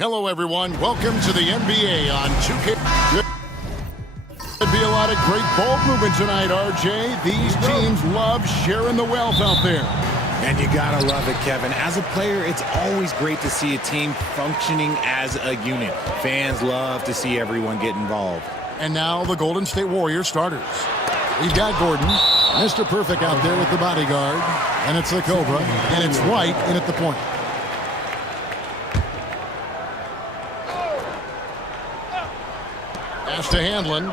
Hello, everyone. Welcome to the NBA on 2K. There'll be a lot of great ball movement tonight, RJ. These teams love sharing the wealth out there. And you gotta love it, Kevin. As a player, it's always great to see a team functioning as a unit. Fans love to see everyone get involved. And now the Golden State Warriors starters. We've got Gordon, Mr. Perfect out there with the bodyguard. And it's the Cobra, and it's White in at the point. Pass to Handlin.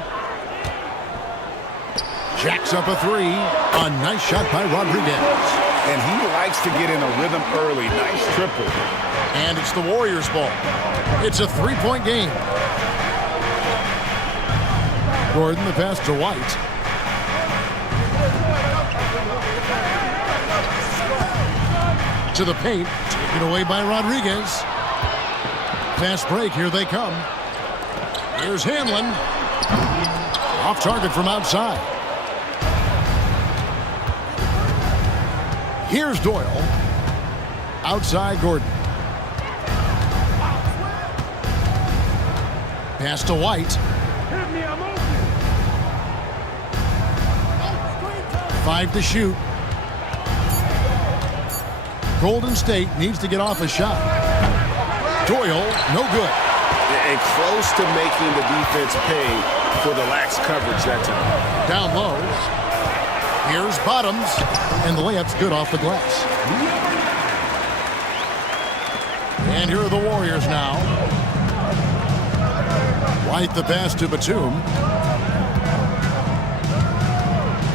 Jacks up a three. A nice shot by Rodriguez. And he likes to get in a rhythm early. Nice triple. And it's the Warriors' ball. It's a three-point game. Gordon, the pass to White. To the paint. Taken away by Rodriguez. Fast break. Here they come. Here's Handlin. Off target from outside. Here's Doyle. Outside Gordon. Pass to White. 5 to shoot. Golden State needs to get off a shot. Doyle, no good. And close to making the defense pay for the lax coverage that time. Down low. Here's Bottoms. And the layup's good off the glass. And here are the Warriors now. White the pass to Batum.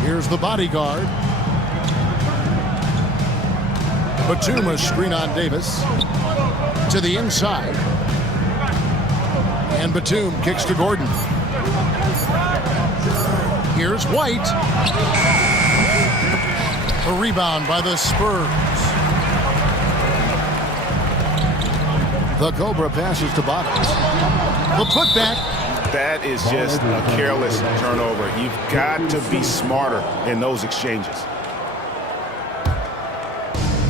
Here's the bodyguard. Batum a screen on Davis. To the inside. And Batum kicks to Gordon. Here's White. A rebound by the Spurs. The Cobra passes to Bottoms. The putback. That is just a careless turnover. You've got to be smarter in those exchanges.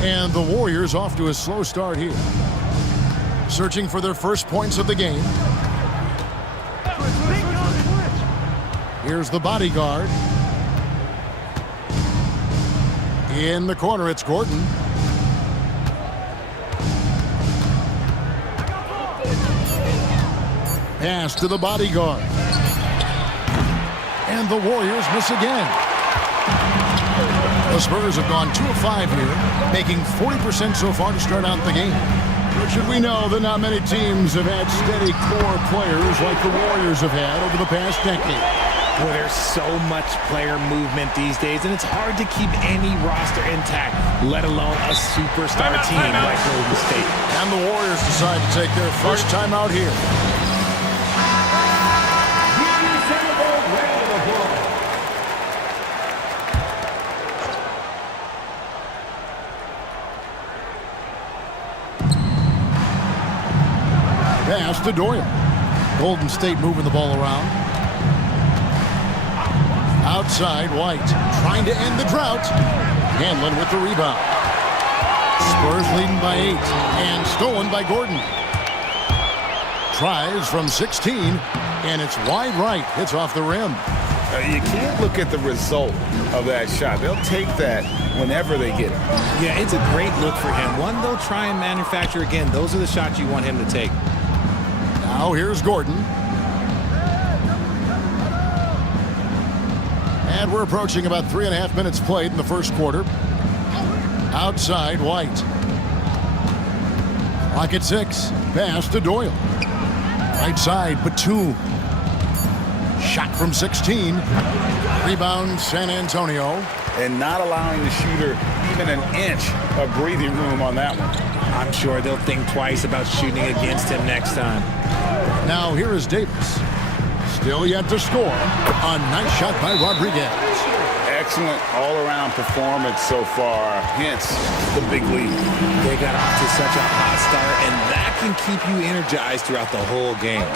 And the Warriors off to a slow start here. Searching for their first points of the game. Here's the bodyguard. In the corner, it's Gordon. Pass to the bodyguard. And the Warriors miss again. The Spurs have gone 2 of 5 here, making 40% so far to start out the game. But should we know that not many teams have had steady core players like the Warriors have had over the past decade. Well, there's so much player movement these days, and it's hard to keep any roster intact, let alone a superstar team like Golden State. And the Warriors decide to take their first time out here. Pass to Doyle. Golden State moving the ball around. Outside, White trying to end the drought. Handlin with the rebound. Spurs leading by 8 and stolen by Gordon. Tries from 16 and it's wide right. Hits off the rim. You can't look at the result of that shot. They'll take that whenever they get it. Yeah, it's a great look for him. One they'll try and manufacture again. Those are the shots you want him to take. Now here's Gordon. And we're approaching about 3.5 minutes played in the first quarter. Outside, White. Clock at 6. Pass to Doyle. Right side, Batum. Shot from 16. Rebound, San Antonio. And not allowing the shooter even an inch of breathing room on that one. I'm sure they'll think twice about shooting against him next time. Now here is Davis. Still yet to score. A nice shot by Rodriguez. Excellent all-around performance so far, hence the big lead. They got off to such a hot start, and that can keep you energized throughout the whole game.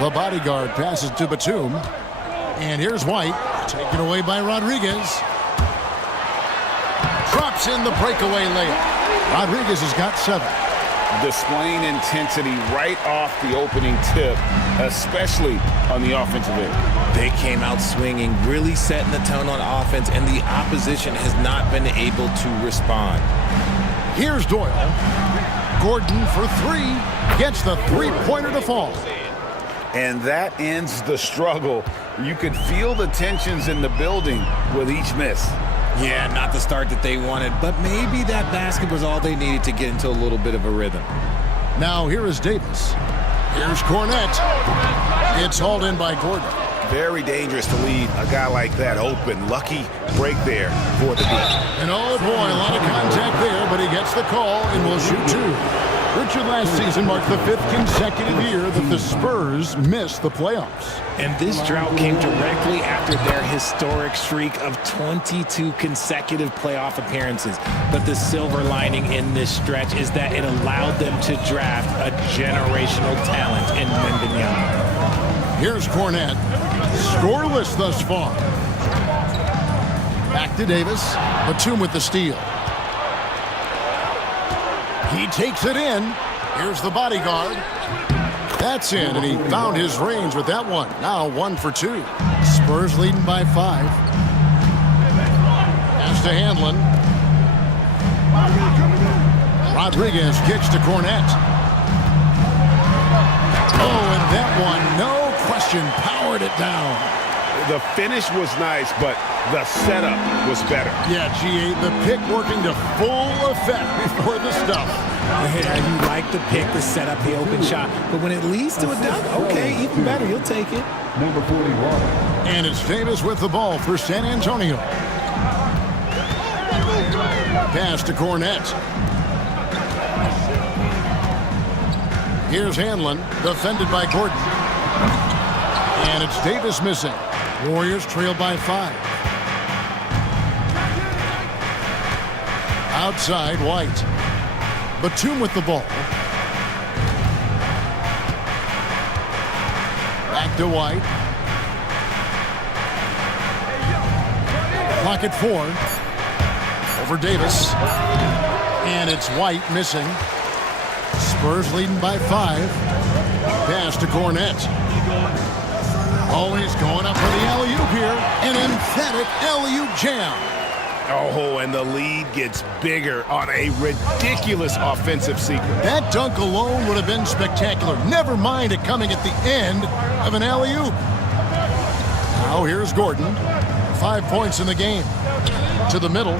The bodyguard passes to Batum. And here's White, taken away by Rodriguez. Drops in the breakaway layup. Rodriguez has got 7. displaying intensity right off the opening tip, especially on the offensive end. They came out swinging, really setting the tone on offense, and the opposition has not been able to respond. Here's Doyle. Gordon for three. Gets the three-pointer to fall. And that ends the struggle. You could feel the tensions in the building with each miss. Yeah, not the start that they wanted, but maybe that basket was all they needed to get into a little bit of a rhythm. Now here is Davis. Here's Cornette. It's hauled in by Gordon. Very dangerous to leave a guy like that open. Lucky break there for the D. And oh boy, a lot of contact there, but he gets the call and will shoot two. Richard, last season marked the 5th consecutive year that the Spurs missed the playoffs. And this drought came directly after their historic streak of 22 consecutive playoff appearances. But the silver lining in this stretch is that it allowed them to draft a generational talent in Wembanyama. Here's Cornette. Scoreless thus far. Back to Davis. Batum with the steal. He takes it in. Here's the bodyguard. That's in, and he found his range with that one. Now 1 for 2. Spurs leading by 5. Pass to Handlin. Rodriguez kicks to Cornette. Oh, and that one, no question, powered it down. The finish was nice, but the setup was better. Yeah, G.A., the pick working to full effect before the stuff. Yeah, you like the pick, the setup, the open shot, but when it leads to a dunk, okay, even better, you'll take it. Number 41. And it's Davis with the ball for San Antonio. Pass to Cornette. Here's Handlin, defended by Gordon. And it's Davis missing. Warriors trail by 5. Outside, White. Batum with the ball. Back to White. Pocket 4. Over Davis. And it's White missing. Spurs leading by 5. Pass to Cornette. Always going up for the alley-oop here. An emphatic alley-oop jam. Oh, and the lead gets bigger on a ridiculous offensive sequence. That dunk alone would have been spectacular. Never mind it coming at the end of an alley-oop. Now here's Gordon. 5 points in the game. To the middle.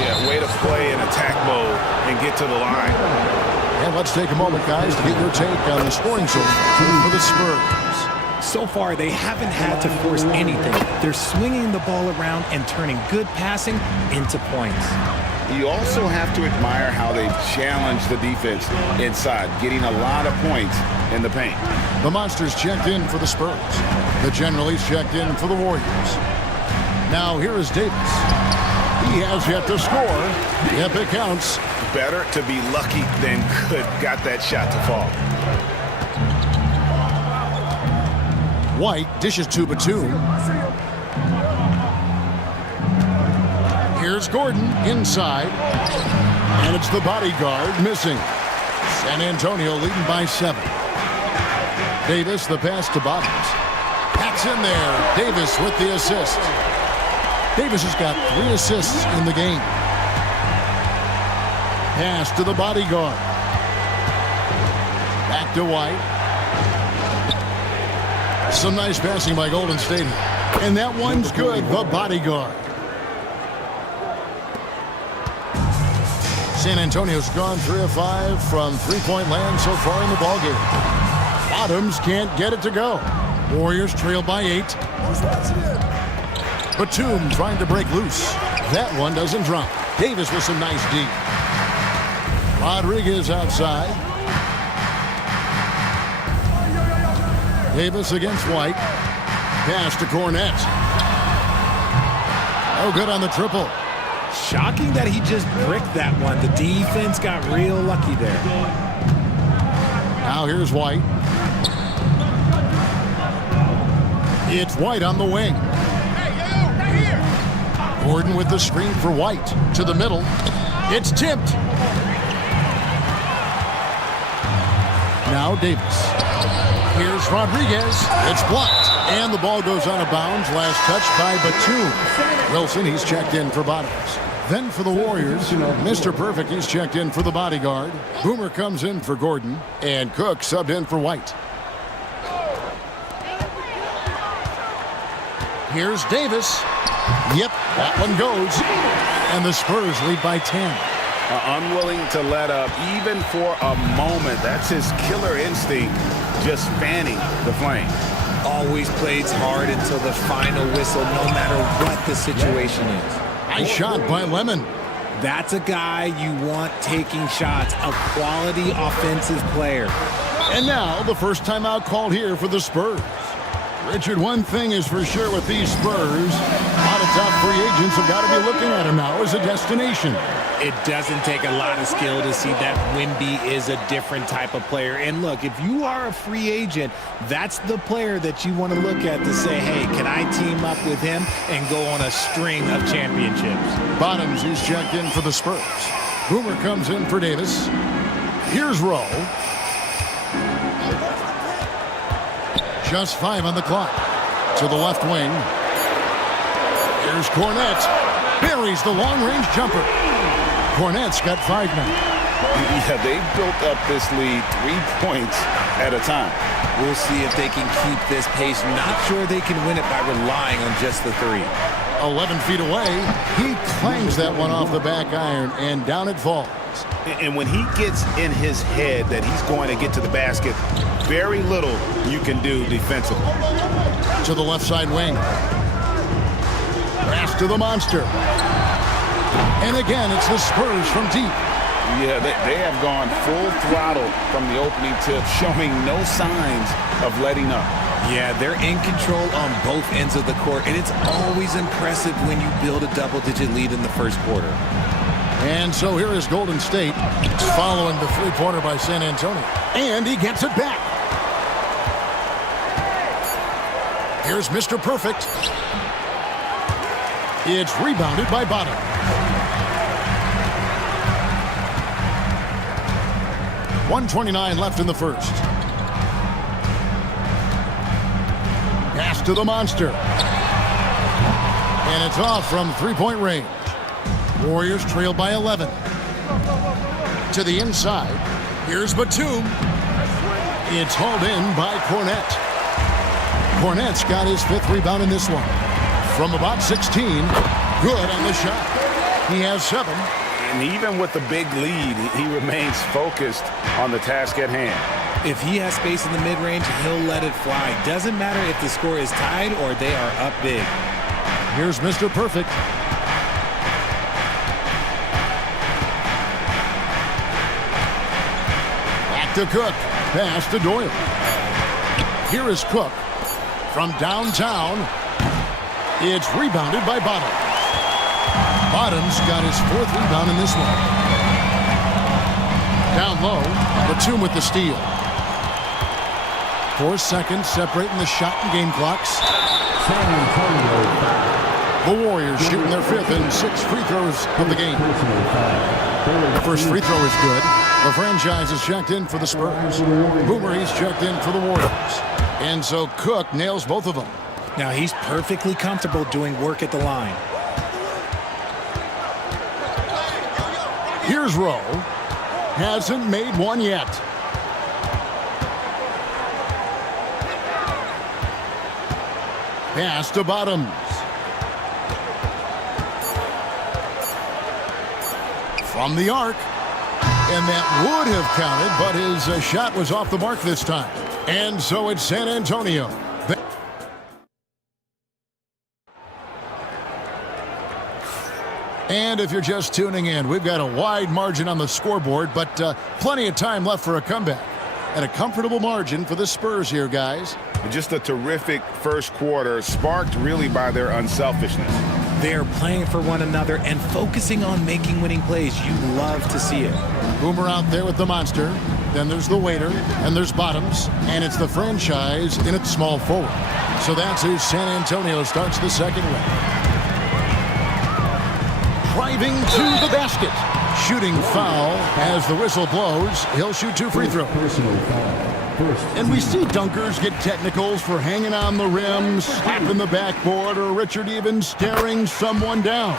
Yeah, way to play in attack mode and get to the line. And let's take a moment, guys, to get your take on the scoring so far for the Spurs. So far, they haven't had to force anything. They're swinging the ball around and turning good passing into points. You also have to admire how they've challenged the defense inside, getting a lot of points in the paint. The Monsters checked in for the Spurs. The Generalies checked in for the Warriors. Now here is Davis. He has yet to score. Yep, it counts. Better to be lucky than good. Got that shot to fall. White dishes to Batum. Here's Gordon inside. And it's the bodyguard missing. San Antonio leading by 7. Davis, the pass to Bottoms. Pats in there. Davis with the assist. Davis has got 3 assists in the game. Pass to the bodyguard. Back to White. Some nice passing by Golden State. And that one's good, the bodyguard. San Antonio's gone 3 of 5 from three-point land so far in the ballgame. Bottoms can't get it to go. Warriors trail by 8. Batum trying to break loose. That one doesn't drop. Davis with some nice D. Rodriguez outside. Davis against White. Pass to Cornette. Oh, good on the triple. Shocking that he just bricked that one. The defense got real lucky there. Now here's White. It's White on the wing. Gordon with the screen for White. To the middle. It's tipped. Now Davis. Here's Rodriguez. It's blocked. And the ball goes out of bounds. Last touch by Batum. Wilson, he's checked in for Bottoms. Then for the Warriors, Mr. Perfect, he's checked in for the bodyguard. Boomer comes in for Gordon. And Cook subbed in for White. Here's Davis. Yep, that one goes. And the Spurs lead by 10. Unwilling to let up even for a moment. That's his killer instinct, just fanning the flame. Always plays hard until the final whistle, no matter what the situation is. Nice shot by Lemon. That's a guy you want taking shots, a quality offensive player. And now the first timeout called here for the Spurs. Richard, one thing is for sure with these Spurs, a lot of top free agents have got to be looking at them now as a destination. It doesn't take a lot of skill to see that Wemby is a different type of player. And look, if you are a free agent, that's the player that you want to look at to say, hey, can I team up with him and go on a string of championships? Bottoms, he's checked in for the Spurs. Boomer comes in for Davis. Here's Rowe. Just 5 on the clock. To the left wing. Here's Cornette. Buries the long-range jumper. Cornette's got 5 now. Yeah, they built up this lead 3 points at a time. We'll see if they can keep this pace. Not sure they can win it by relying on just the 3. 11 feet away. He clangs that one off the back iron, and down it falls. And when he gets in his head that he's going to get to the basket, very little you can do defensively. To the left side wing. Pass to the monster. And again, it's the Spurs from deep. Yeah, they have gone full throttle from the opening tip, showing no signs of letting up. Yeah, they're in control on both ends of the court, and it's always impressive when you build a double-digit lead in the first quarter. And so here is Golden State following the three-pointer by San Antonio. And he gets it back. Here's Mr. Perfect. It's rebounded by Bottom. .129 left in the first. Pass to the monster. And it's off from three-point range. Warriors trail by 11. To the inside. Here's Batum. It's hauled in by Cornette. Cornette's got his 5th rebound in this one. From about 16. Good on the shot. He has 7. And even with the big lead, he remains focused on the task at hand. If he has space in the mid-range, he'll let it fly. Doesn't matter if the score is tied or they are up big. Here's Mr. Perfect. Back to Cook. Pass to Doyle. Here is Cook. From downtown, it's rebounded by Bottoms. Bottoms got his 4th rebound in this one. Down low, Batum with the steal. 4 seconds separating the shot and game clocks. The Warriors shooting their 5th and 6th free throws of the game. The first free throw is good. The franchise is checked in for the Spurs. Boomer, he's checked in for the Warriors. And so Cook nails both of them. Now he's perfectly comfortable doing work at the line. Here's Rowe. Hasn't made one yet. Pass to Bottoms. From the arc. And that would have counted, but his shot was off the mark this time. And so it's San Antonio. And if you're just tuning in, we've got a wide margin on the scoreboard, but plenty of time left for a comeback. And a comfortable margin for the Spurs here, guys. Just a terrific first quarter, sparked really by their unselfishness. They're playing for one another and focusing on making winning plays. You love to see it. Boomer out there with the monster. Then there's the waiter, and there's Bottoms, and it's the franchise in its small forward. So that's who San Antonio starts the second with. Driving to the basket. shooting foul. As the whistle blows, he'll shoot 2 free throws. And we see dunkers get technicals for hanging on the rim, slapping the backboard, or Richard even staring someone down.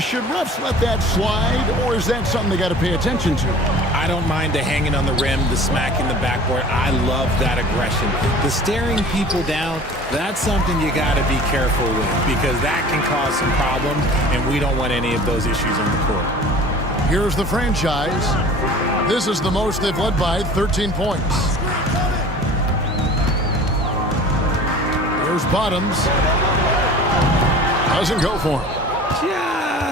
Should refs let that slide, or is that something they got to pay attention to? I don't mind the hanging on the rim, the smacking the backboard. I love that aggression. The staring people down, that's something you got to be careful with because that can cause some problems, and we don't want any of those issues on the court. Here's the franchise. This is the most they've led by, 13 points. Here's Bottoms. Doesn't go for him.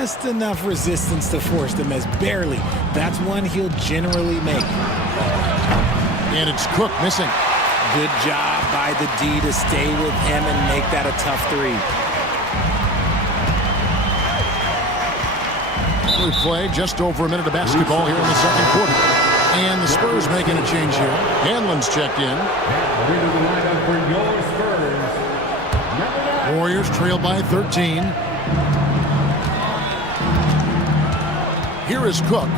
Just enough resistance to force the miss. Barely. That's one he'll generally make. And it's Cook missing. Good job by the D to stay with him and make that a tough 3. We play just over a minute of basketball here in the second quarter. And the Spurs making a change here. Hanlon's checked in. Warriors trail by 13. Here is Cook.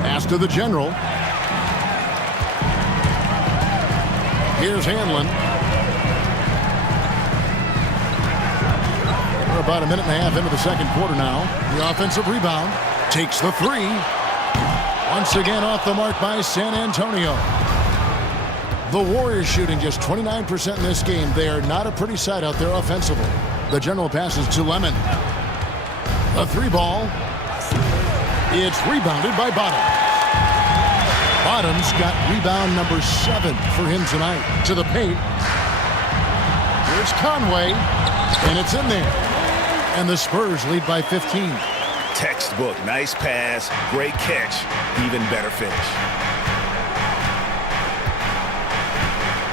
Pass to the general. Here's Hanlon. We're about a minute and a half into the second quarter now. The offensive rebound takes the 3. Once again off the mark by San Antonio. The Warriors shooting just 29% in this game. They are not a pretty sight out there offensively. The general passes to Lemon. A 3 ball. It's rebounded by Bottoms. Bottoms got rebound number 7 for him tonight. To the paint. Here's Conway. And it's in there. And the Spurs lead by 15. Textbook. Nice pass. Great catch. Even better finish.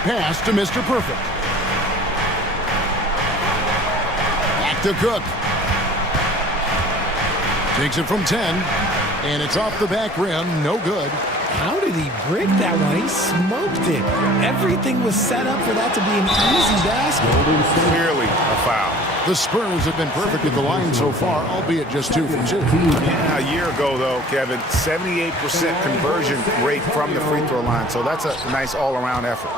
Pass to Mr. Perfect. Back to Cook. Takes it from 10, and it's off the back rim. No good. How did he break that one? He smoked it. Everything was set up for that to be an easy basket. Clearly a foul. The Spurs have been perfect at the line so far, albeit just 2 for 2. Yeah, a year ago, though, Kevin, 78% conversion rate from the free throw line. So that's a nice all-around effort.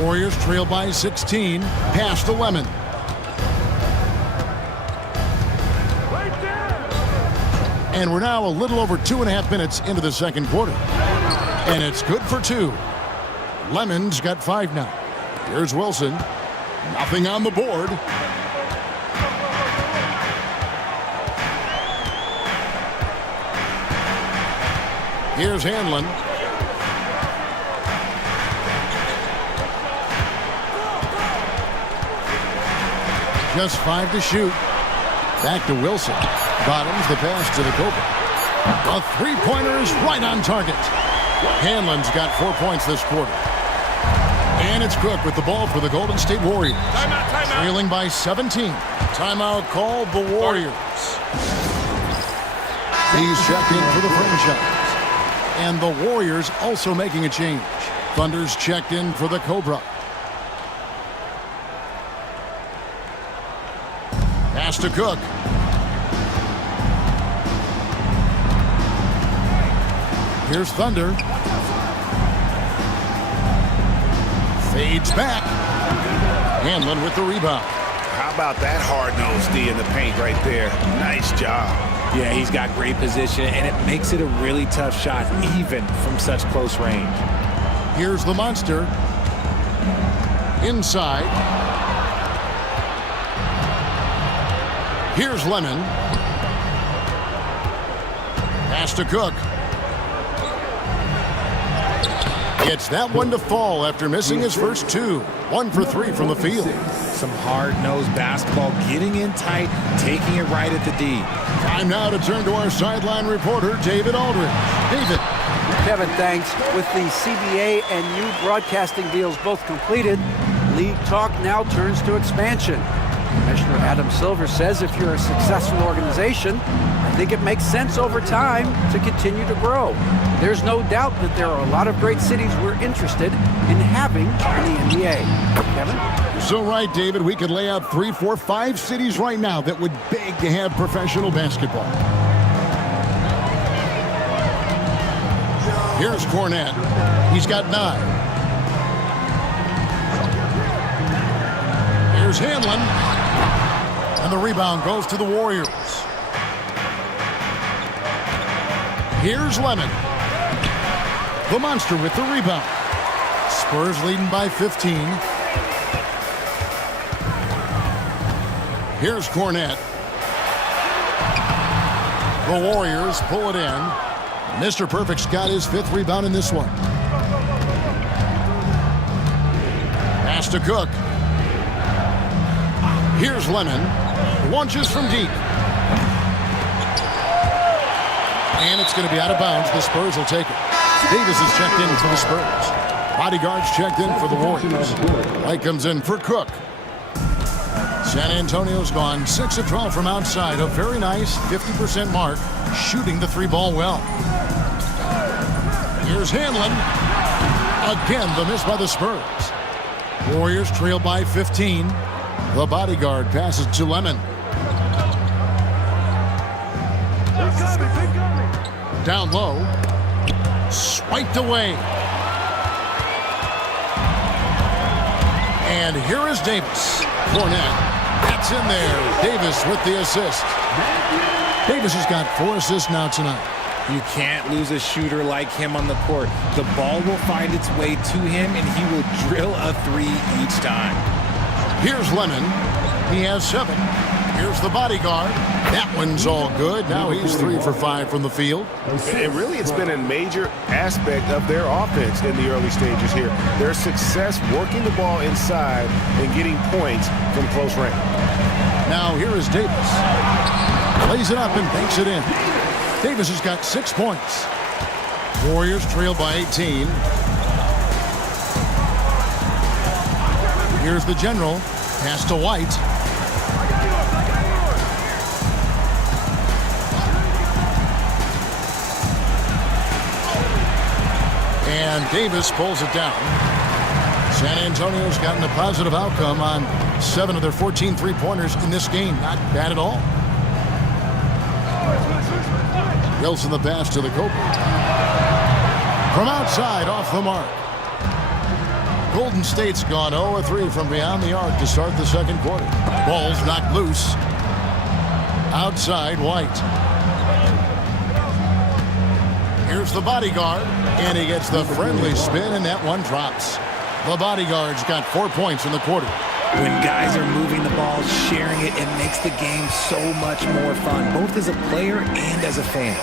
Warriors trail by 16. Pass to Lemon. And we're now a little over 2.5 minutes into the second quarter. And it's good for 2. Lemon's got 5 now. Here's Wilson. Nothing on the board. Here's Hanlon. Just 5 to shoot. Back to Wilson. Bottoms the pass to the Cobra. A 3-pointer is right on target. Hanlon's got 4 points this quarter. And it's Cook with the ball for the Golden State Warriors. Timeout. Trailing by 17. Timeout called the Warriors. He's checked in for the franchise. And the Warriors also making a change. Thunder's checked in for the Cobra. Pass to Cook. Here's Thunder. Fades back. Hanlon with the rebound. How about that hard-nosed D in the paint right there? Nice job. Yeah, he's got great position, and it makes it a really tough shot, even from such close range. Here's the monster. Inside. Here's Lemon. Pass to Cook. Gets that one to fall after missing his first 2. 1 for 3 from the field. Some hard-nosed basketball, getting in tight, taking it right at the D. Time now to turn to our sideline reporter, David Aldridge. David. Kevin, thanks. With the CBA and new broadcasting deals both completed, league talk now turns to expansion. Commissioner Adam Silver says if you're a successful organization, I think it makes sense over time to continue to grow. There's no doubt that there are a lot of great cities we're interested in having in the NBA. Kevin? So right, David, we could lay out 3, 4, 5 cities right now that would beg to have professional basketball. Here's Cornette. He's got 9. Here's Hanlon. And the rebound goes to the Warriors. Here's Lemon. The monster with the rebound. Spurs leading by 15. Here's Cornette. The Warriors pull it in. Mr. Perfect's got his 5th rebound in this one. Pass to Cook. Here's Lemon. Launches from deep. And it's going to be out of bounds. The Spurs will take it. Davis is checked in for the Spurs. Bodyguards checked in for the Warriors. Light comes in for Cook. San Antonio's gone 6 of 12 from outside. A very nice 50% mark, shooting the 3-ball well. Here's Hanlon. Again, the miss by the Spurs. Warriors trail by 15. The Bodyguard passes to Lemon. Down low. Swiped away. And here is Davis. Cornette. That's in there. Davis with the assist. Davis has got 4 assists now tonight. You can't lose a shooter like him on the court. The ball will find its way to him, and he will drill a 3 each time. Here's Lemon. He has 7. Here's the Bodyguard. That one's all good. Now he's 3 for 5 from the field. And really, it's been a major aspect of their offense in the early stages here. Their success working the ball inside and getting points from close range. Now here is Davis. Plays it up and banks it in. Davis has got 6 points. Warriors trail by 18. Here's the general. Pass to White. And Davis pulls it down. San Antonio's gotten a positive outcome on 7 of their 14 three-pointers in this game. Not bad at all. Wilson the pass to the Cobra. From outside, off the mark. Golden State's gone 0-3 from beyond the arc to start the second quarter. Ball's knocked loose. Outside, White. Here's the Bodyguard, and he gets the friendly spin, and that one drops. The Bodyguard's got 4 points in the quarter. When guys are moving the ball, sharing it, it makes the game so much more fun, both as a player and as a fan.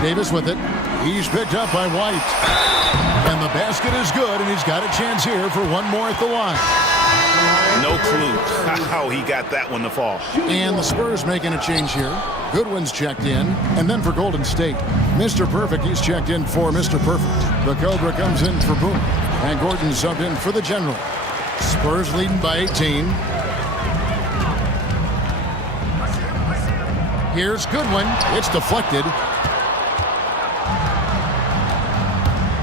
Davis with it. He's picked up by White. And the basket is good, and he's got a chance here for one more at the line. No clue how he got that one to fall. And the Spurs making a change here. Goodwin's checked in. And then for Golden State, Mr. Perfect, he's checked in for Mr. Perfect. The Cobra comes in for Boone. And Gordon subbed in for the General. Spurs leading by 18. Here's Goodwin. It's deflected.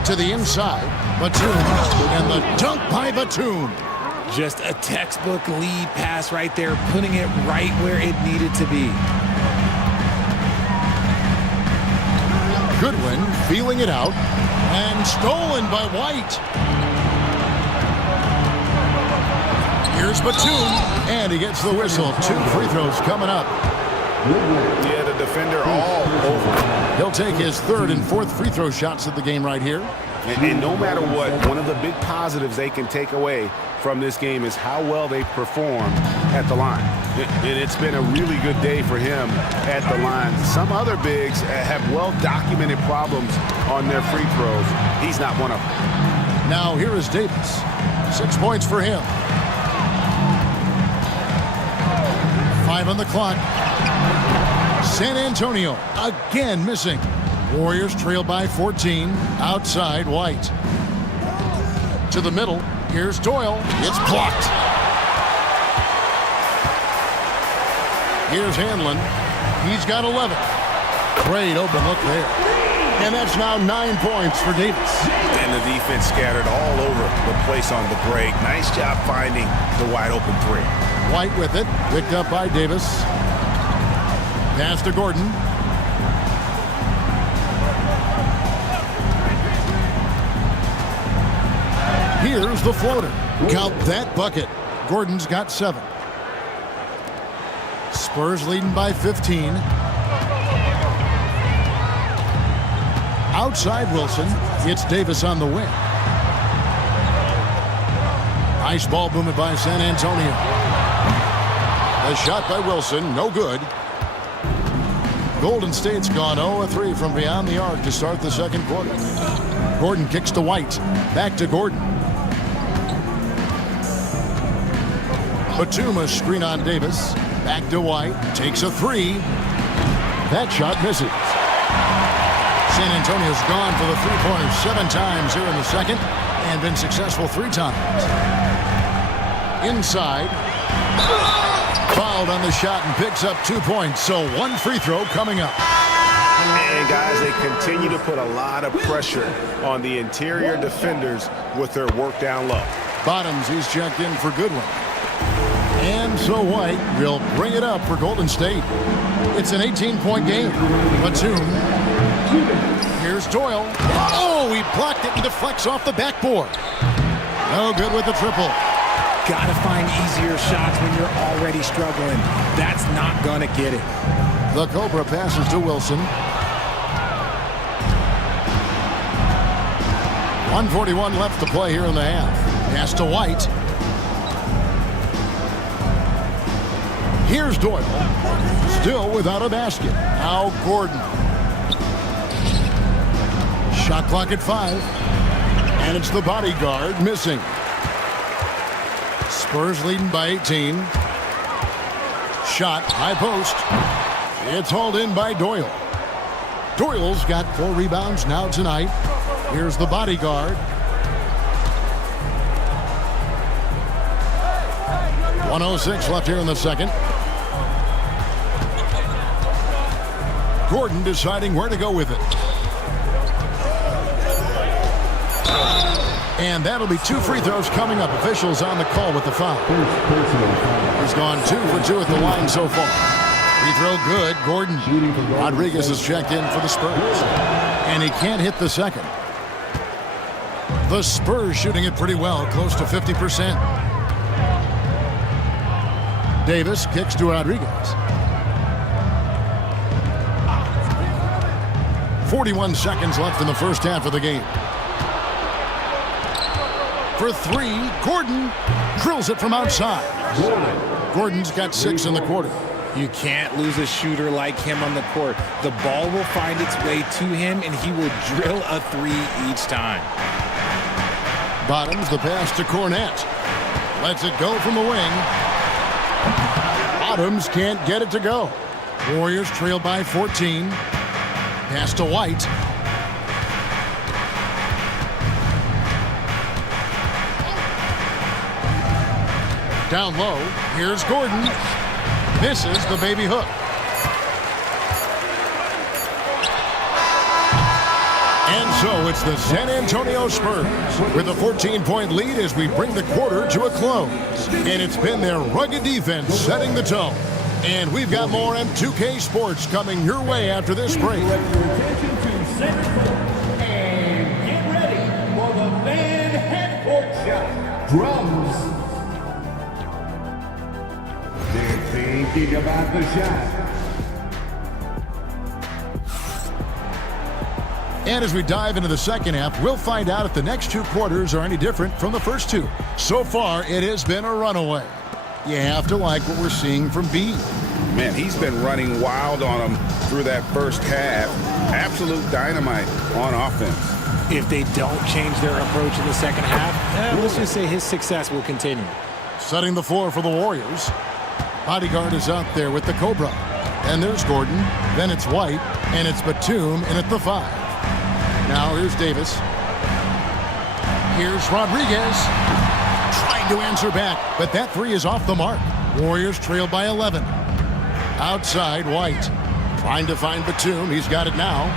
To the inside. Batum. And the dunk by Batum. Just a textbook lead pass right there, putting it right where it needed to be. Goodwin feeling it out. And stolen by White. Here's Batum. And he gets the whistle. 2 free throws coming up. Yeah, the defender all over. He'll take his 3rd and 4th free throw shots of the game right here. And no matter what, one of the big positives they can take away from this game is how well they perform at the line. And it's been a really good day for him at the line. Some other bigs have well-documented problems on their free throws. He's not one of them. Now here is Davis. 6 points for him. 5 on the clock. San Antonio again missing. Warriors trail by 14. Outside, White. To the middle. Here's Doyle. It's blocked. Here's Hanlon. He's got 11. Great open look there. And that's now 9 points for Davis. And the defense scattered all over the place on the break. Nice job finding the wide open three. White with it, picked up by Davis. Pass to Gordon. Here's the floater. Count that bucket. Gordon's got 7. Spurs leading by 15. Outside Wilson. It's Davis on the wing. Nice ball movement by San Antonio. A shot by Wilson, no good. Golden State's gone 0-3 from beyond the arc to start the second quarter. Gordon kicks to White. Back to Gordon. Batum, a screen on Davis. Back to White. Takes a 3. That shot misses. San Antonio's gone for the three-pointers 7 times here in the second and been successful 3 times. Inside. Fouled on the shot and picks up 2 points. So 1 free throw coming up. And guys, they continue to put a lot of pressure on the interior defenders with their work down low. Bottoms, he's checked in for Goodwin. And so White will bring it up for Golden State. It's an 18-point game. Batum. Here's Doyle. Oh, he blocked it and deflects off the backboard. No good with the triple. Got to find easier shots when you're already struggling. That's not going to get it. The Cobra passes to Wilson. 1:41 left to play here in the half. Pass to White. Here's Doyle. Still without a basket. Now Gordon. Shot clock at 5. And it's the bodyguard missing. Spurs leading by 18. Shot, high post. It's hauled in by Doyle. Doyle's got 4 rebounds now tonight. Here's the bodyguard. 1:06 left here in the second. Gordon deciding where to go with it. And that'll be 2 free throws coming up. Officials on the call with the foul. He's gone 2 for 2 at the line so far. Free throw good. Gordon. Rodriguez is checked in for the Spurs. And he can't hit the second. The Spurs shooting it pretty well, close to 50%. Davis kicks to Rodriguez. 41 seconds left in the first half of the game. For 3, Gordon drills it from outside. Gordon's got 6 in the quarter. You can't lose a shooter like him on the court. The ball will find its way to him, and he will drill a 3 each time. Bottoms the pass to Cornette. Lets it go from the wing. Bottoms can't get it to go. Warriors trail by 14. Pass to White. Down low. Here's Gordon. Misses the baby hook. And so it's the San Antonio Spurs with a 14-point lead as we bring the quarter to a close. And it's been their rugged defense setting the tone. And we've got more M2K Sports coming your way after this break. And get ready for the Van Headcourt shot. Drums. They're thinking about the shot. And as we dive into the second half, we'll find out if the next 2 quarters are any different from the first 2. So far, it has been a runaway. You have to like what we're seeing from B. Man, he's been running wild on them through that first half. Absolute dynamite on offense. If they don't change their approach in the second half, let's just say his success will continue. Setting the floor for the Warriors. Bodyguard is out there with the Cobra. And there's Gordon. Then it's White. And it's Batum in at the 5. Now here's Davis. Here's Rodriguez. Trying to answer back, but that 3 is off the mark. Warriors trail by 11. Outside, White. Trying to find Batum. He's got it now.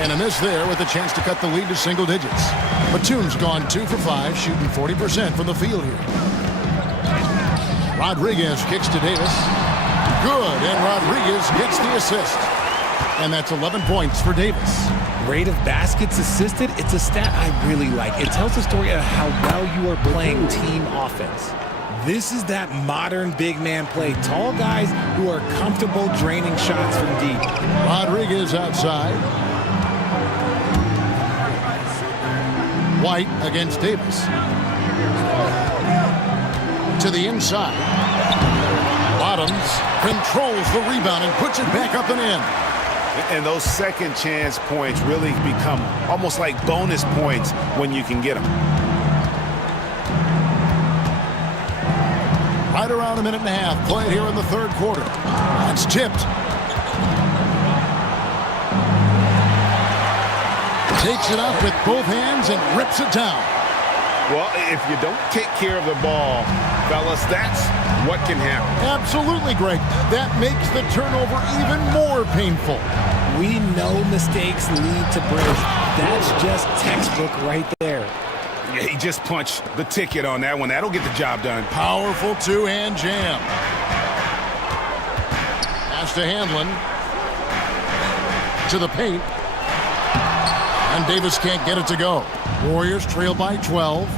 And a miss there with a chance to cut the lead to single digits. Batum's gone 2 for 5, shooting 40% from the field here. Rodriguez kicks to Davis. Good, and Rodriguez gets the assist. And that's 11 points for Davis. Rate of baskets assisted, it's a stat I really like. It tells the story of how well you are playing team offense. This is that modern big man play. Tall guys who are comfortable draining shots from deep. Rodriguez outside. White against Davis. To the inside. Bottoms controls the rebound and puts it back up and in. And those second chance points really become almost like bonus points when you can get them. Right around a minute and a half played here in the third quarter. It's tipped. Takes it up with both hands and rips it down. Well, if you don't take care of the ball, fellas, that's what can happen. Absolutely, Greg. That makes the turnover even more painful. We know mistakes lead to breaks. That's just textbook right there. Yeah, he just punched the ticket on that one. That'll get the job done. Powerful two-hand jam. Pass to Handlin. To the paint. And Davis can't get it to go. Warriors trail by 12.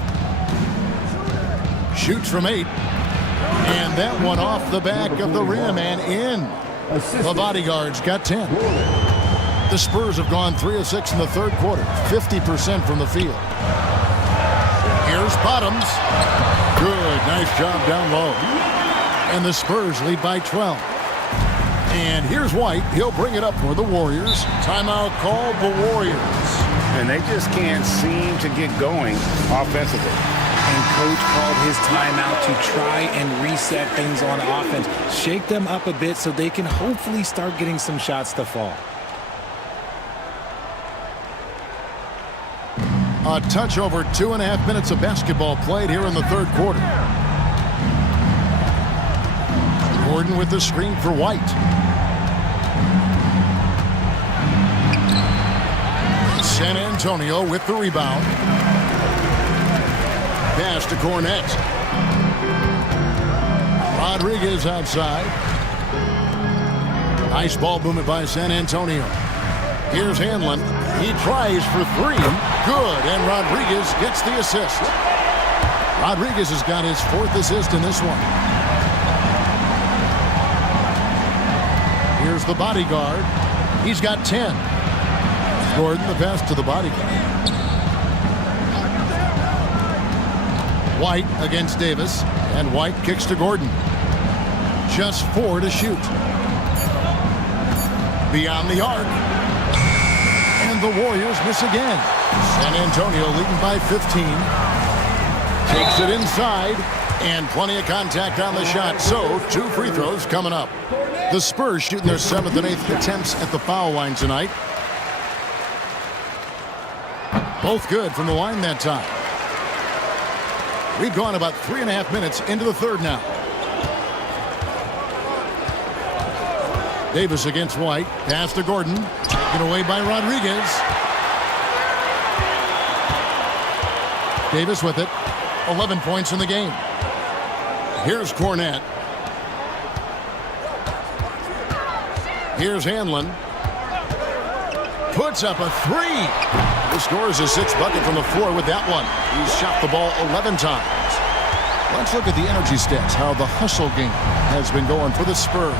Shoots from 8. And that one off the back of the rim and in. The bodyguards got 10. The Spurs have gone 3 of 6 in the third quarter. 50% from the field. Here's Bottoms. Good. Nice job down low. And the Spurs lead by 12. And here's White. He'll bring it up for the Warriors. Timeout called the Warriors. And they just can't seem to get going offensively. And coach called his timeout to try and reset things on offense. Shake them up a bit so they can hopefully start getting some shots to fall. A touch over 2.5 minutes of basketball played here in the third quarter. Gordon with the screen for White. San Antonio with the rebound. Pass to Cornette. Rodriguez outside. Nice ball movement by San Antonio. Here's Handlin. He tries for 3. Good, and Rodriguez gets the assist. Rodriguez has got his 4th assist in this one. Here's the bodyguard. He's got 10. Gordon, the pass to the bodyguard. White against Davis, and White kicks to Gordon. Just 4 to shoot. Beyond the arc. And the Warriors miss again. San Antonio leading by 15. Takes it inside, and plenty of contact on the shot. So, 2 free throws coming up. The Spurs shooting their 7th and 8th attempts at the foul line tonight. Both good from the line that time. We've gone about 3.5 minutes into the third now. Davis against White. Pass to Gordon. Taken away by Rodriguez. Davis with it. 11 points in the game. Here's Cornette. Here's Handlin. Puts up a 3. He scores his 6th bucket from the floor with that one. He's shot the ball 11 times. Let's look at the energy stats, how the hustle game has been going for the Spurs.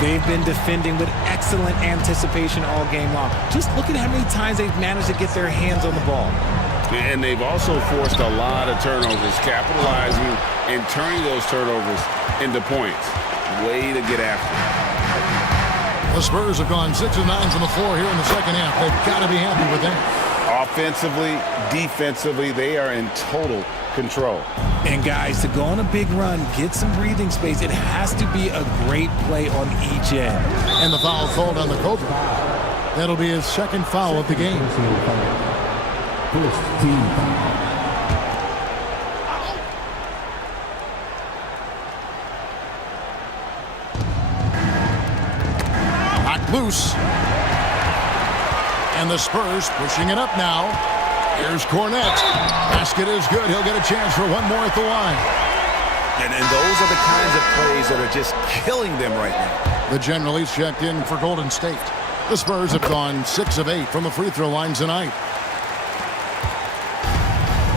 They've been defending with excellent anticipation all game long. Just look at how many times they've managed to get their hands on the ball. And they've also forced a lot of turnovers, capitalizing and turning those turnovers into points. Way to get after it. The Spurs have gone 6 of 9 from the floor here in the second half. They've got to be happy with that. Offensively, defensively, they are in total control. And guys, to go on a big run, get some breathing space, it has to be a great play on each end. And the foul called on the Cobra. That'll be his 2nd foul of the game. First team foul. Loose. And the Spurs pushing it up now. Here's Cornette. Basket is good. He'll get a chance for one more at the line. And those are the kinds of plays that are just killing them right now. The general is checked in for Golden State. The Spurs have gone 6 of 8 from the free throw line tonight.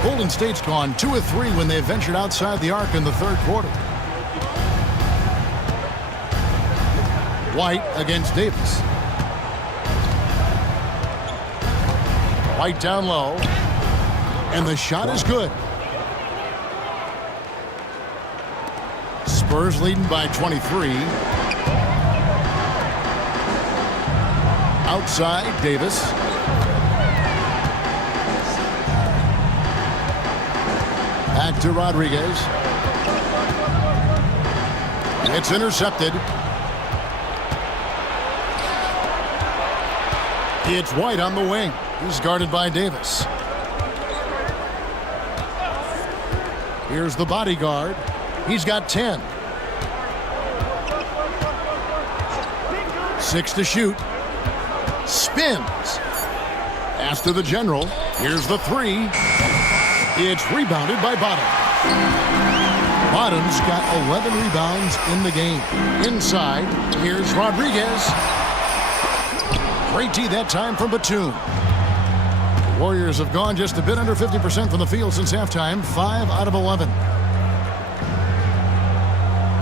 Golden State's gone 2 of 3 when they ventured outside the arc in the third quarter. White against Davis. White down low. And the shot is good. Spurs leading by 23. Outside, Davis. Back to Rodriguez. It's intercepted. It's White on the wing. He's guarded by Davis. Here's the bodyguard. He's got 10. 6 to shoot. Spins. Pass to the general. Here's the 3. It's rebounded by Bottom. Bottom's got 11 rebounds in the game. Inside, here's Rodriguez. Great D that time from Batum. The Warriors have gone just a bit under 50% from the field since halftime. 5 out of 11.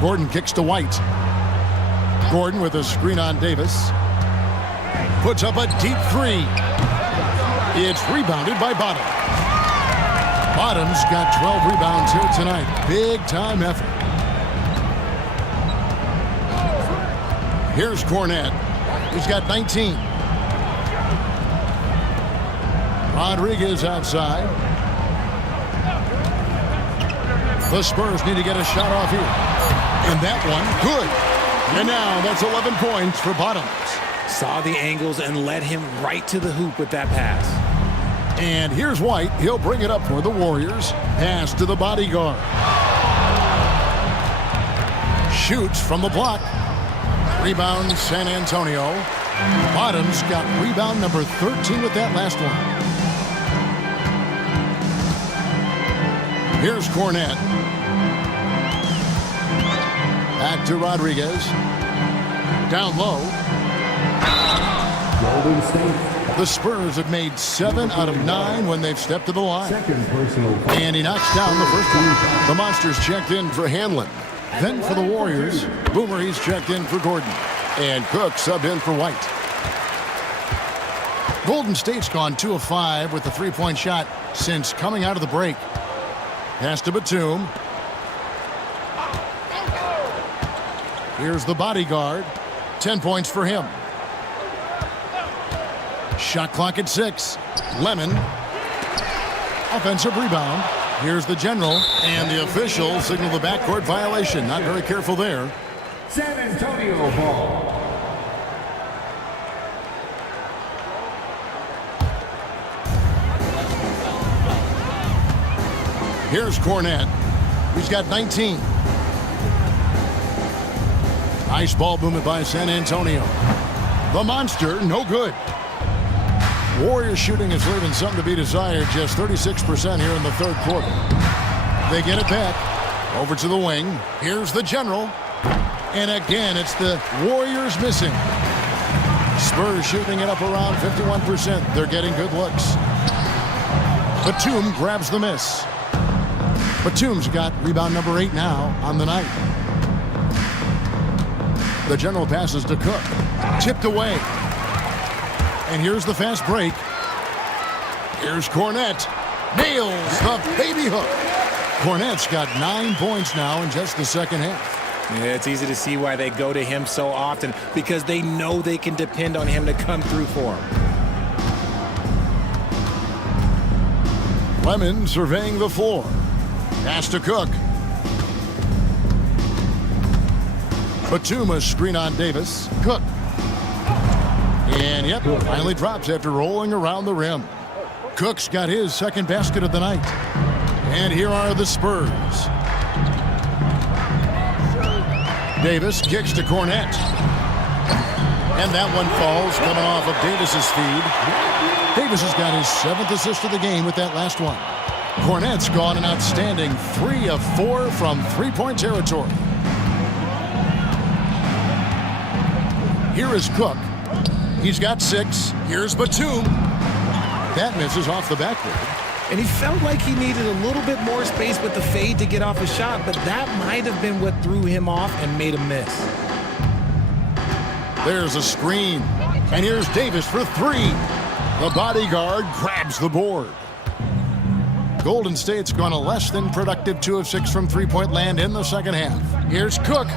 Gordon kicks to White. Gordon with a screen on Davis. Puts up a deep 3. It's rebounded by Bottom. Bottom's got 12 rebounds here tonight. Big time effort. Here's Cornette. He's got 19. Rodriguez outside. The Spurs need to get a shot off here. And that one, good. And now that's 11 points for Bottoms. Saw the angles and led him right to the hoop with that pass. And here's White. He'll bring it up for the Warriors. Pass to the bodyguard. Shoots from the block. Rebound San Antonio. Bottoms got rebound number 13 with that last one. Here's Cornette. Back to Rodriguez. Down low. Golden State. The Spurs have made 7 out of 9 when they've stepped to the line. Second personal. And he knocks down the first one. The Monsters checked in for Hanlon. Then for the Warriors, Boomer, he's checked in for Gordon. And Cook subbed in for White. Golden State's gone 2 of 5 with the three-point shot since coming out of the break. Pass to Batum. Here's the bodyguard. 10 points for him. Shot clock at 6. Lemon. Offensive rebound. Here's the general. And the official signaled the backcourt violation. Not very careful there. San Antonio ball. Here's Cornette. He's got 19. Nice ball movement by San Antonio. The Monster, no good. Warriors shooting is leaving something to be desired. Just 36% here in the third quarter. They get it back. Over to the wing. Here's the general. And again, it's the Warriors missing. Spurs shooting it up around 51%. They're getting good looks. Batum grabs the miss. Batum's got rebound number 8 now on the night. The general passes to Cook. Tipped away. And here's the fast break. Here's Cornette. Nails the baby hook. Cornette's got 9 points now in just the second half. Yeah, it's easy to see why they go to him so often, because they know they can depend on him to come through for them. Lemon surveying the floor. Pass to Cook. Batum a screen on Davis. Cook. And yep, finally drops after rolling around the rim. Cook's got his second basket of the night. And here are the Spurs. Davis kicks to Cornette. And that one falls, coming off of Davis's feed. Davis has got his 7th assist of the game with that last one. Cornette's gone an outstanding 3 of 4 from three-point territory. Here is Cook. He's got 6. Here's Batum. That misses off the backboard. And he felt like he needed a little bit more space with the fade to get off a shot, but that might have been what threw him off and made him miss. There's a screen. And here's Davis for 3. The bodyguard grabs the board. Golden State's gone a less than productive 2 of 6 from three-point land in the second half. Here's Cook.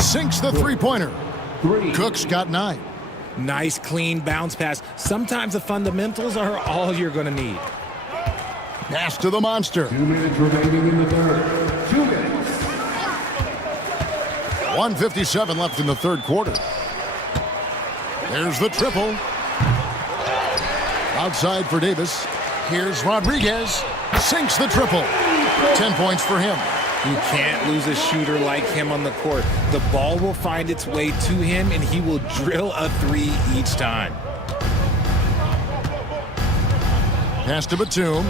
Sinks the three-pointer. Cook's got 9. Nice, clean bounce pass. Sometimes the fundamentals are all you're going to need. Pass to the monster. 2 minutes remaining in the third. 2 minutes. 1:57 left in the third quarter. There's the triple. Outside for Davis. Here's Rodriguez. Sinks the triple. 10 points for him. You can't lose a shooter like him on the court. The ball will find its way to him, and he will drill a 3 each time. Pass to Batum.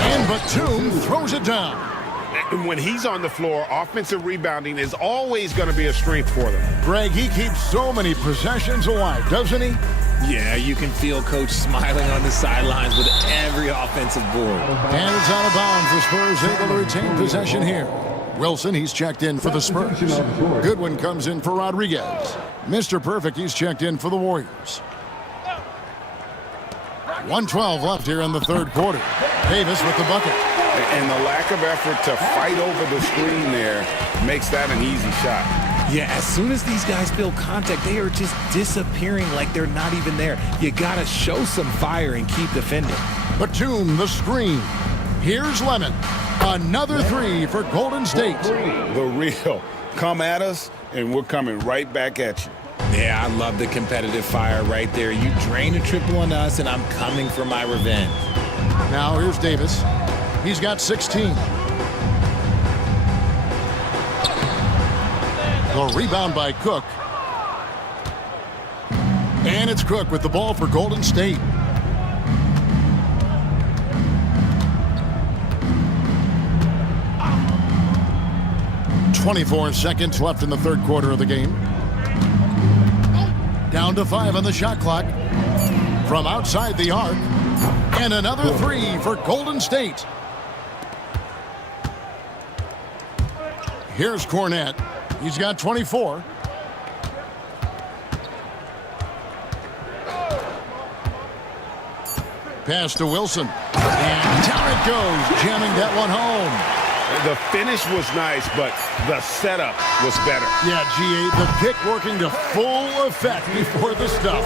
And Batum throws it down. And when he's on the floor, offensive rebounding is always going to be a strength for them. Greg, he keeps so many possessions alive, doesn't he? Yeah, you can feel Coach smiling on the sidelines with every offensive board. And it's out of bounds. The Spurs able to retain possession here. Wilson, he's checked in for the Spurs. Goodwin comes in for Rodriguez. Mr. Perfect, he's checked in for the Warriors. 1:12 left here in the third quarter. Davis with the bucket. And the lack of effort to fight over the screen there makes that an easy shot. Yeah, as soon as these guys feel contact, they are just disappearing like they're not even there. You got to show some fire and keep defending. Batum, the screen. Here's Lemon. Another 3 for Golden State. The real. Come at us, and we're coming right back at you. Yeah, I love the competitive fire right there. You drain a triple on us, and I'm coming for my revenge. Now here's Davis. He's got 16. The rebound by Cook. And it's Cook with the ball for Golden State. .24 seconds left in the third quarter of the game. Down to 5 on the shot clock. From outside the arc. And another 3 for Golden State. Here's Cornette. He's got 24. Pass to Wilson. And down it goes, jamming that one home. The finish was nice, but the setup was better. Yeah, G8, the pick working to full effect before the stuff.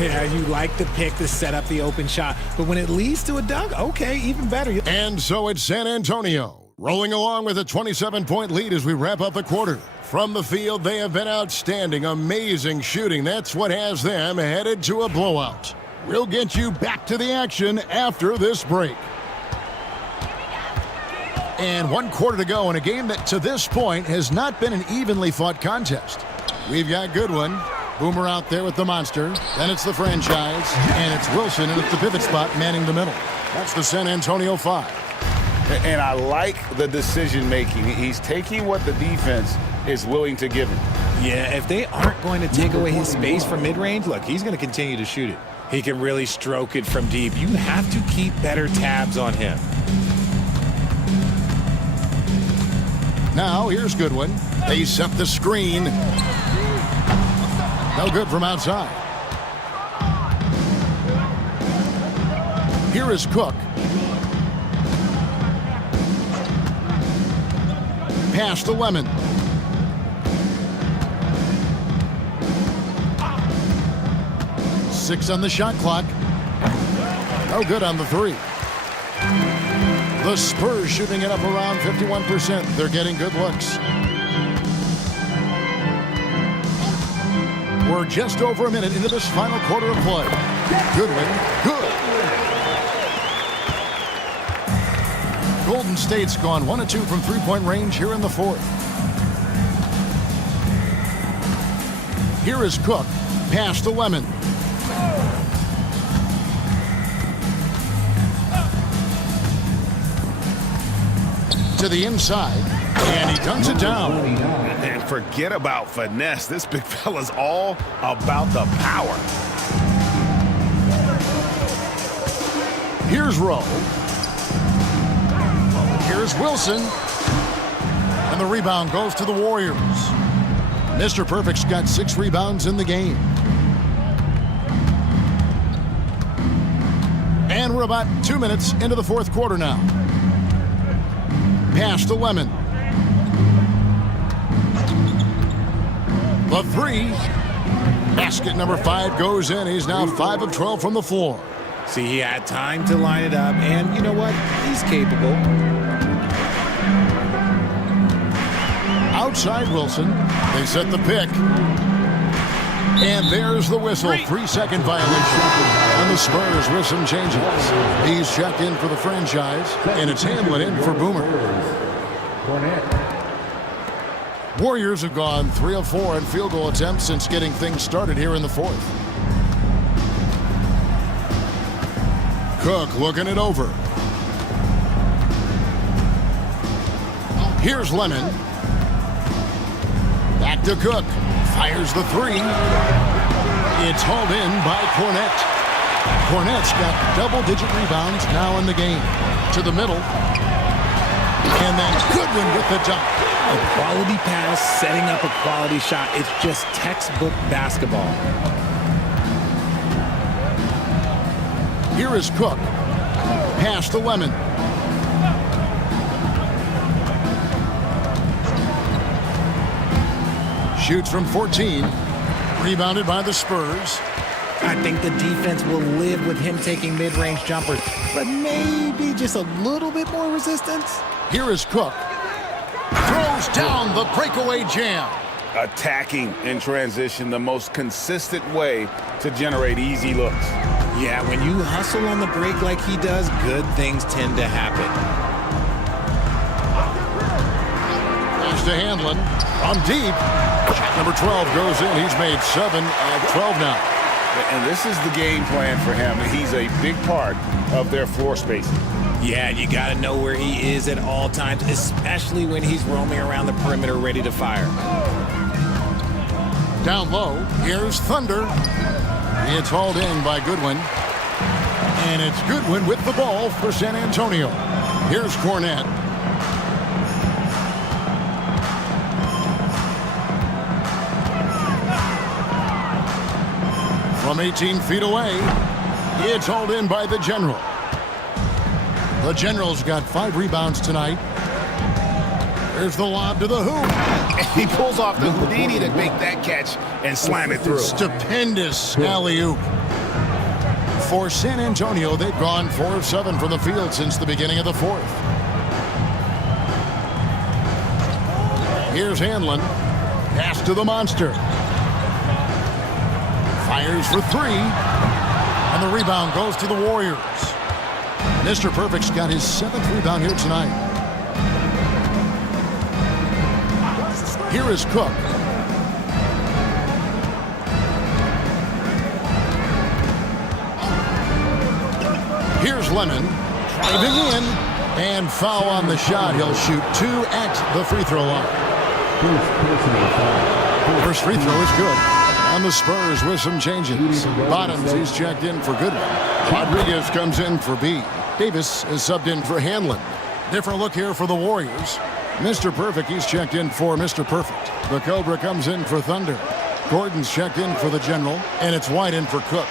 Yeah, you like the pick to set up the open shot, but when it leads to a dunk, okay, even better. And so it's San Antonio, rolling along with a 27-point lead as we wrap up the quarter. From the field, they have been outstanding, amazing shooting. That's what has them headed to a blowout. We'll get you back to the action after this break. And 1 quarter to go in a game that to this point has not been an evenly fought contest. We've got Goodwin. Boomer out there with the monster. Then it's the franchise. And it's Wilson, and it's the pivot spot manning the middle. That's the San Antonio 5. And I like the decision-making. He's taking what the defense is willing to give him. Yeah, if they aren't going to take away his space from mid-range, look, he's going to continue to shoot it. He can really stroke it from deep. You have to keep better tabs on him. Now, here's Goodwin. They set the screen. No good from outside. Here is Cook. Pass to Lemon. Six on the shot clock. No good on the 3. The Spurs shooting it up around 51%. They're getting good looks. We're just over a minute into this final quarter of play. Goodwin, good. Golden State's gone 1 of 2 from three-point range here in the fourth. Here is Cook. Pass to Lemon. To the inside, and he dunks it down. And forget about finesse. This big fella's all about the power. Here's Rowe. Here's Wilson. And the rebound goes to the Warriors. Mr. Perfect's got 6 rebounds in the game. And we're about 2 minutes into the fourth quarter now. Pass to Lemon. The three. Basket number 5 goes in. He's now 5 of 12 from the floor. See, he had time to line it up, and you know what? He's capable. Outside Wilson. They set the pick. And there's the whistle. 3-second violation. And the Spurs with some changes. He's checked in for the franchise, and it's Hamlin in for Boomer. Warriors have gone 3 of 4 in field goal attempts since getting things started here in the fourth. Cook looking it over. Here's Lemon. Back to Cook. Fires the 3. It's hauled in by Cornette. Cornette's got double-digit rebounds now in the game. To the middle. And then Goodwin with the dunk. A quality pass, setting up a quality shot. It's just textbook basketball. Here is Cook. Pass to Lemon. Shoots from 14. Rebounded by the Spurs. I think the defense will live with him taking mid-range jumpers, but maybe just a little bit more resistance. Here is Cook. Throws down the breakaway jam. Attacking in transition, the most consistent way to generate easy looks. Yeah, when you hustle on the break like he does, good things tend to happen. Pass to Hamlin. From deep. Shot number 12 goes in. He's made 7 of 12 now. And this is the game plan for him. He's a big part of their floor spacing. Yeah, you got to know where he is at all times, especially when he's roaming around the perimeter ready to fire. Down low, here's Thunder. It's hauled in by Goodwin. And it's Goodwin with the ball for San Antonio. Here's Cornette. From 18 feet away, it's hauled in by the General. The General's got 5 rebounds tonight. There's the lob to the hoop. He pulls off the Houdini to make that catch and slam it through. Stupendous alley-oop. For San Antonio, they've gone 4 of 7 from the field since the beginning of the fourth. Here's Hanlon. Pass to the monster. Fires for 3. And the rebound goes to the Warriors. Mr. Perfect's got his 7th rebound here tonight. Here is Cook. Here's Lemon. Driving in. And foul on the shot. He'll shoot 2 at the free throw line. First free throw is good. And the Spurs with some changes. Bottoms, he's checked in for Goodwin. Rodriguez comes in for B. Davis is subbed in for Hanlon. Different look here for the Warriors. Mr. Perfect, he's checked in for Mr. Perfect. The Cobra comes in for Thunder. Gordon's checked in for the General. And it's White in for Cook.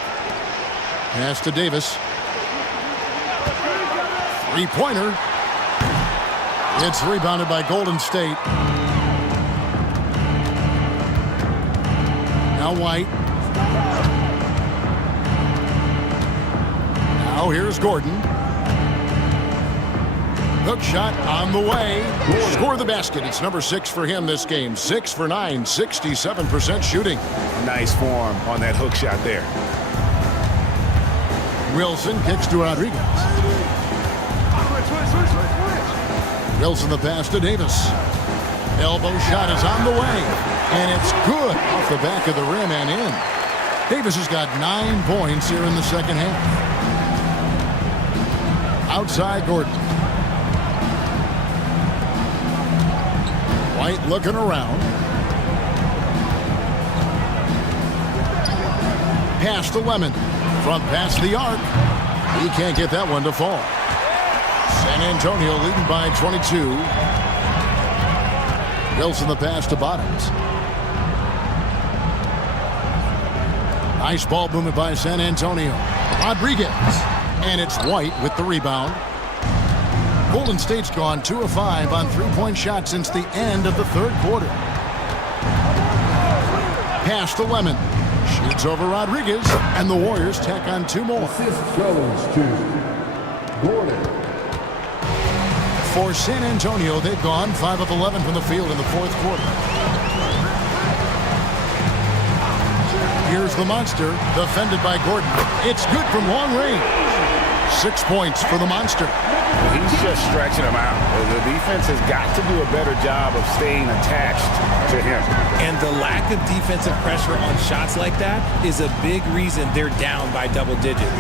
Pass to Davis. Three-pointer. It's rebounded by Golden State. Now White. Now here's Gordon. Hook shot on the way. Score the basket. It's number 6 for him this game. 6 for 9, 67% shooting. Nice form on that hook shot there. Wilson kicks to Rodriguez. Wilson the pass to Davis. Elbow shot is on the way, and it's good off the back of the rim and in. Davis has got 9 points here in the second half. Outside Gordon. White looking around. Pass to Lemon. Front pass the arc. He can't get that one to fall. San Antonio leading by 22. Wilson the pass to Bottoms. Nice ball movement by San Antonio. Rodriguez. And it's White with the rebound. Golden State's gone 2 of 5 on three-point shots since the end of the third quarter. Pass to Lemon. Shoots over Rodriguez, and the Warriors tack on 2 more. Assist goes to Gordon. For San Antonio, they've gone 5 of 11 from the field in the fourth quarter. Here's the monster, defended by Gordon. It's good from long range. 6 points for the monster. Well, he's just stretching him out. The defense has got to do a better job of staying attached to him. And the lack of defensive pressure on shots like that is a big reason they're down by double digits.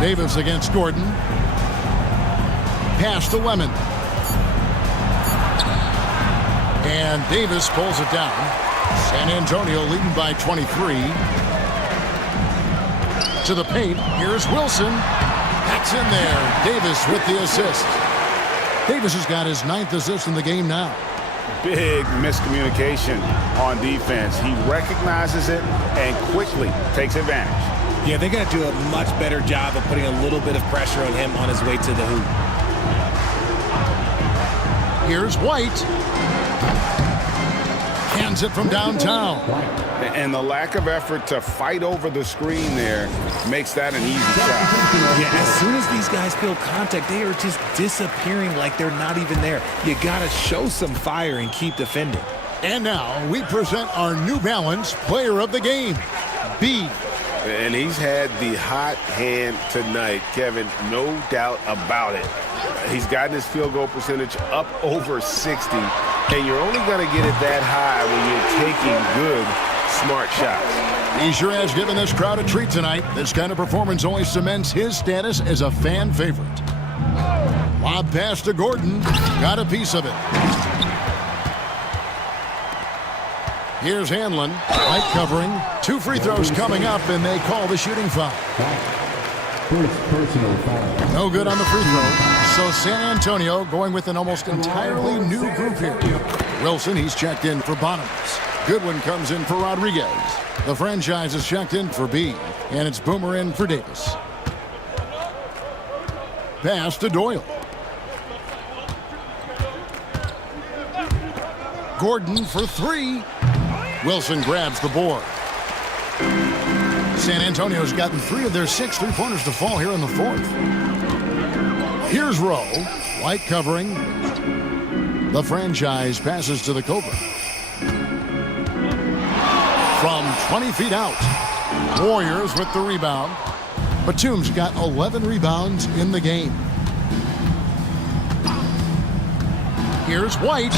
Davis against Gordon. Pass to Lemon. And Davis pulls it down. San Antonio leading by 23. To the paint. Here's Wilson. That's in there. Davis with the assist. Davis has got his 9th assist in the game now. Big miscommunication on defense. He recognizes it and quickly takes advantage. Yeah, they got to do a much better job of putting a little bit of pressure on him on his way to the hoop. Here's White. Hands it from downtown. And the lack of effort to fight over the screen there makes that an easy shot. Yeah, as soon as these guys feel contact, they are just disappearing like they're not even there. You got to show some fire and keep defending. And now we present our New Balance Player of the Game, B. And he's had the hot hand tonight, Kevin, no doubt about it. He's gotten his field goal percentage up over 60, and you're only going to get it that high when you're taking good, smart shots. He sure has given this crowd a treat tonight. This kind of performance only cements his status as a fan favorite. Lob pass to Gordon. Got a piece of it. Here's Hanlon. White covering. 2 free throws coming up, and they call the shooting foul. First personal foul. No good on the free throw. So San Antonio going with an almost entirely new group here. Wilson, he's checked in for Bottoms. Goodwin comes in for Rodriguez. The franchise is checked in for B, and it's Boomer in for Davis. Pass to Doyle. Gordon for 3. Wilson grabs the board. San Antonio's gotten 3 of their 6 three-pointers to fall here in the fourth. Here's Rowe. White covering. The franchise passes to the Cobra. From 20 feet out. Warriors with the rebound. Batum's got 11 rebounds in the game. Here's White.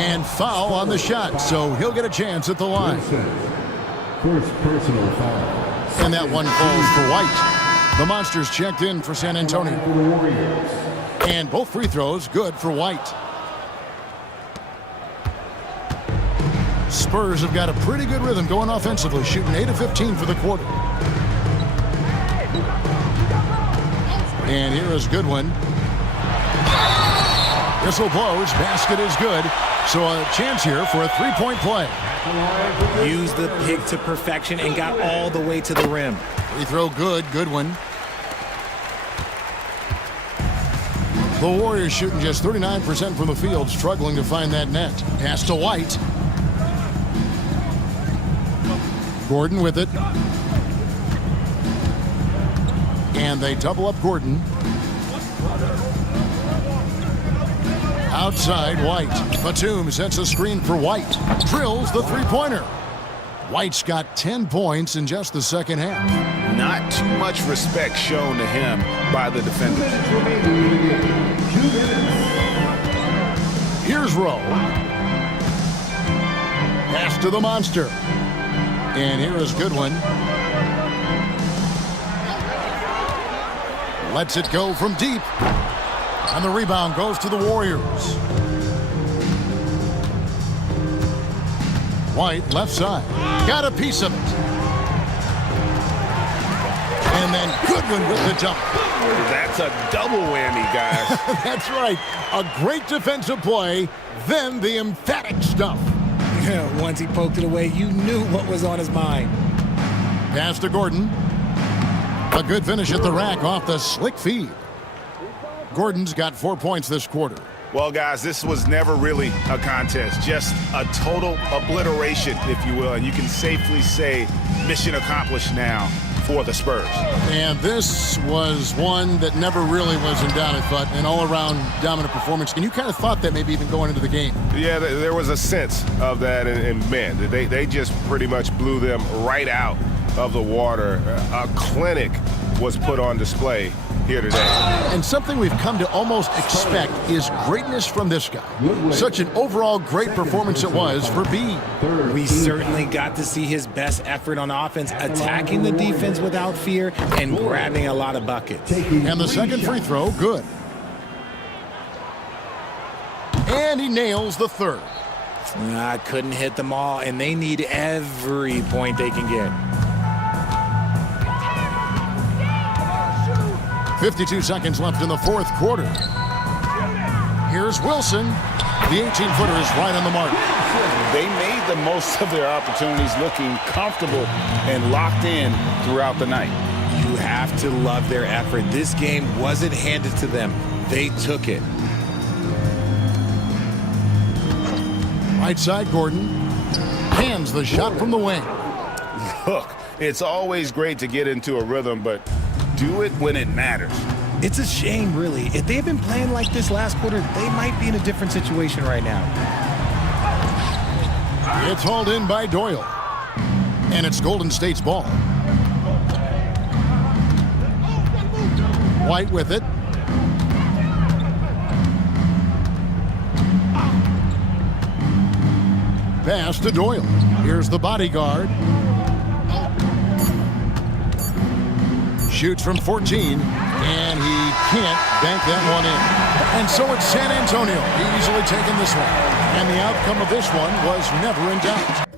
And foul on the shot, so he'll get a chance at the line. First personal foul. And that one falls for White. The Monsters checked in for San Antonio. For the Warriors. And both free throws good for White. Spurs have got a pretty good rhythm going offensively, shooting 8 of 15 for the quarter. And here is Goodwin. Whistle blows, basket is good. So a chance here for a three-point play. Used the pick to perfection and got all the way to the rim. Free throw good, Goodwin. The Warriors shooting just 39% from the field, struggling to find that net. Pass to White. Gordon with it. And they double up Gordon. Outside, White. Batum sets a screen for White. Drills the three-pointer. White's got 10 points in just the second half. Not too much respect shown to him by the defenders. Here's Rowe. Pass to the monster. And here is Goodwin. Lets it go from deep. And the rebound goes to the Warriors. White, left side. Got a piece of it. And then Goodwin with the jump. That's a double whammy, guys. That's right. A great defensive play, then the emphatic stuff. Yeah, once he poked it away, you knew what was on his mind. Pass to Gordon. A good finish at the rack off the slick feed. Gordon's got 4 points this quarter. Well, guys, this was never really a contest, just a total obliteration, if you will, and you can safely say mission accomplished now for the Spurs. And this was one that never really was in doubt, I thought, an all-around dominant performance. And you kind of thought that maybe even going into the game. Yeah, there was a sense of that, and man, they just pretty much blew them right out of the water. A clinic was put on display here today. And something we've come to almost expect is greatness from this guy. Such an overall great performance it was for B. We certainly got to see his best effort on offense, attacking the defense without fear and grabbing a lot of buckets. And the second free throw, good. And he nails the third. Couldn't hit them all, and they need every point they can get. 52 seconds left in the fourth quarter. Here's Wilson. The 18-footer is right on the mark. They made the most of their opportunities, looking comfortable and locked in throughout the night. You have to love their effort. This game wasn't handed to them. They took it. Right side, Gordon. Hands the shot from the wing. Look, it's always great to get into a rhythm, but do it when it matters. It's a shame, really. If they had been playing like this last quarter, they might be in a different situation right now. It's hauled in by Doyle. And it's Golden State's ball. White with it. Pass to Doyle. Here's the bodyguard. Shoots from 14, and he can't bank that one in. And so it's San Antonio easily taking this one. And the outcome of this one was never in doubt.